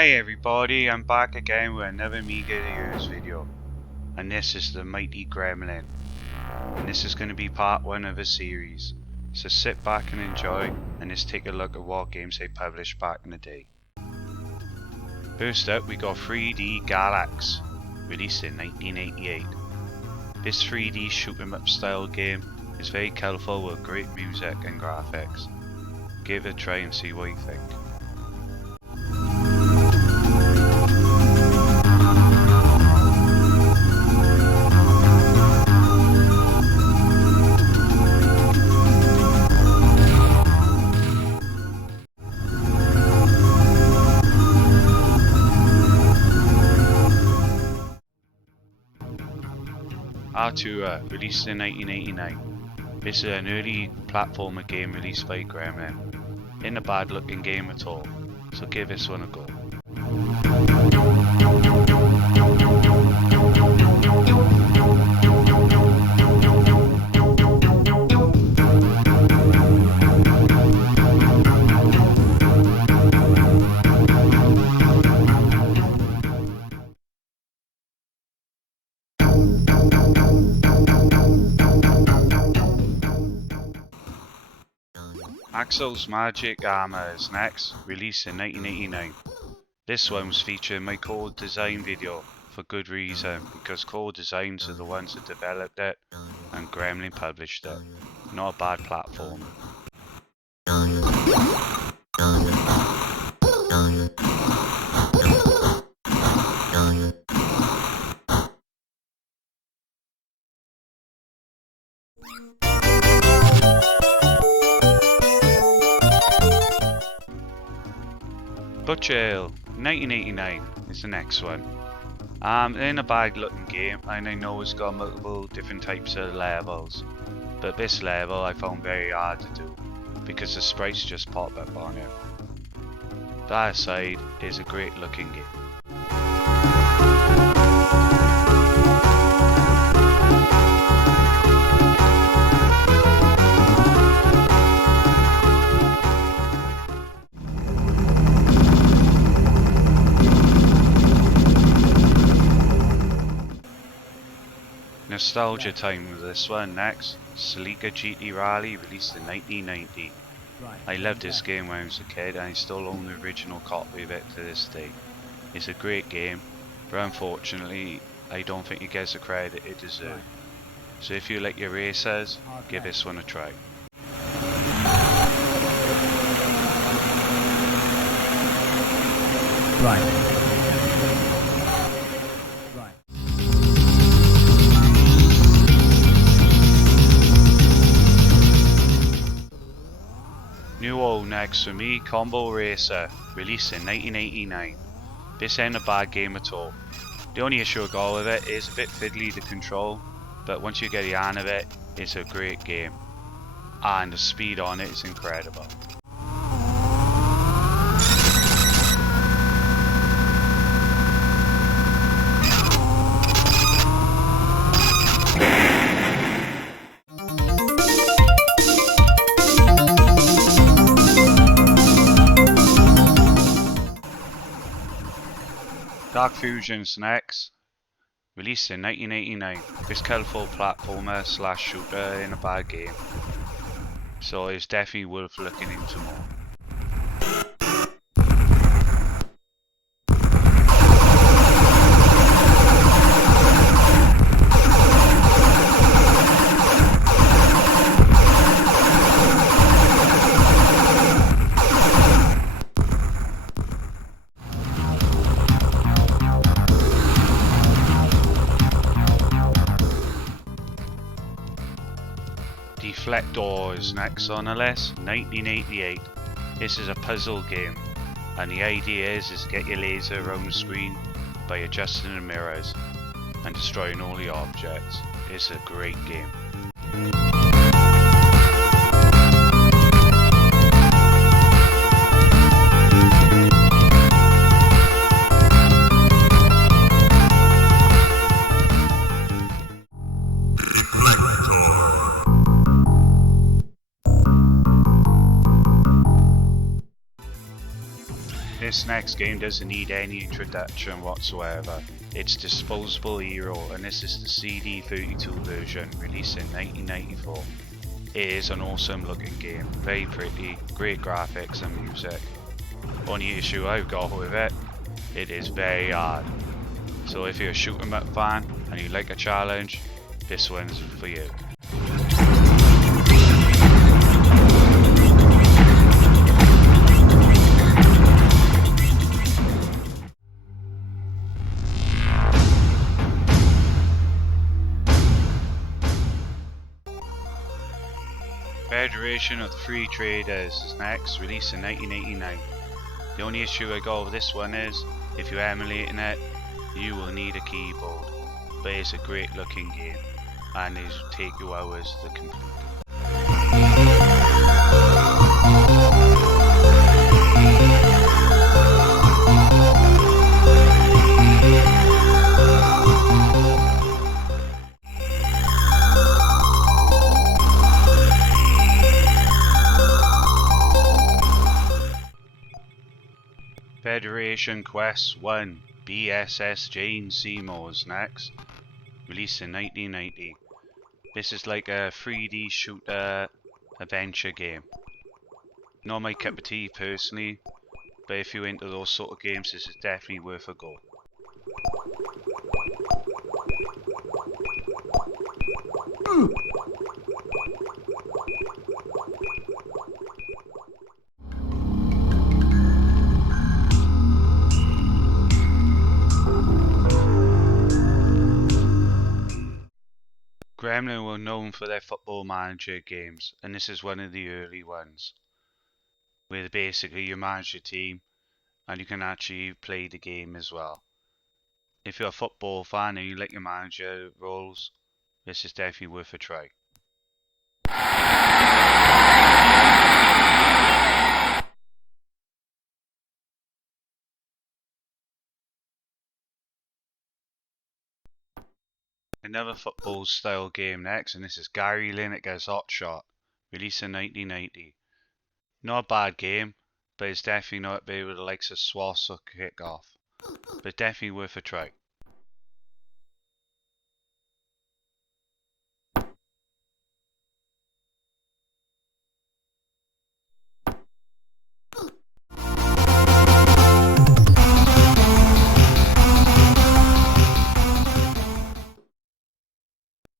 Hi everybody, I'm back again with another Amiga Heroes video, and this is the mighty Gremlin, and this is going to be part 1 of a series, so sit back and enjoy, and let's take a look at what games they published back in the day. First up we got 3D Galax, released in 1988. This 3D shoot 'em up style game is very colourful with great music and graphics. Give it a try and see what you think. Artura, released in 1989. This is an early platformer game released by Gremlin. Ain't a bad looking game at all, so give this one a go. Axel's Magic Armor is next, released in 1989. This one was featured in my Core Design video, for good reason, because Core Designs are the ones that developed it, and Gremlin published it. Not a bad platform. Butcher 1989 is the next one. It ain't a bad looking game, and I know it's got multiple different types of levels, but this level I found very hard to do because the sprites just pop up on it. That aside, it's a great looking game. Nostalgia time with this one next. Selika GT Raleigh, released in 1990. I loved this game when I was a kid, and I still own the original copy of it to this day. It's a great game, but unfortunately I don't think it gets the credit it deserves. So if you like your racers, give this one a try. New old next for me, Combo Racer, released in 1989. This ain't a bad game at all. The only issue I got with it is a bit fiddly to control, but once you get the hang of it, it's a great game. And the speed on it is incredible. Dark Fusion's next, released in 1989. This colourful platformer / shooter in a bad game, so it's definitely worth looking into more. Deflect Doors next on the list, 1988. This is a puzzle game, and the idea is get your laser around the screen by adjusting the mirrors and destroying all the objects. It's a great game. this next game doesn't need any introduction whatsoever. It's Disposable Hero, and this is the CD32 version, released in 1994. It is an awesome looking game, very pretty, great graphics and music. Only issue I've got with it, it is very hard. So if you're a shoot 'em up fan and you like a challenge, this one's for you. Federation of Free Traders is next, released in 1989. The only issue I got with this one is, if you're emulating it, you will need a keyboard. But it's a great looking game, and it will take you hours to complete. Federation Quest 1 BSSJ and Seymour's next, released in 1990. This is like a 3D shooter adventure game. Not my cup of tea personally, but if you're into those sort of games, this is definitely worth a go. Gremlin were known for their football manager games, and this is one of the early ones, where basically you manage your team and you can actually play the game as well. If you're a football fan and you like your manager roles, this is definitely worth a try. Another football style game next, and this is Gary Lineker's Hotshot, released in 1990. Not a bad game, but it's definitely not be with the likes of Swass or Kickoff, but definitely worth a try.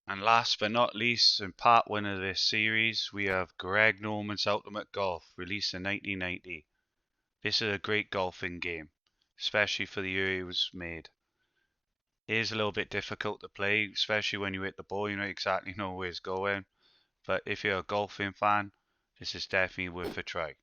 And last but not least, in part 1 of this series, we have Greg Norman's Ultimate Golf, released in 1990. This is a great golfing game, especially for the year it was made. It is a little bit difficult to play, especially when you hit the ball, you don't exactly know where it's going. But if you're a golfing fan, this is definitely worth a try.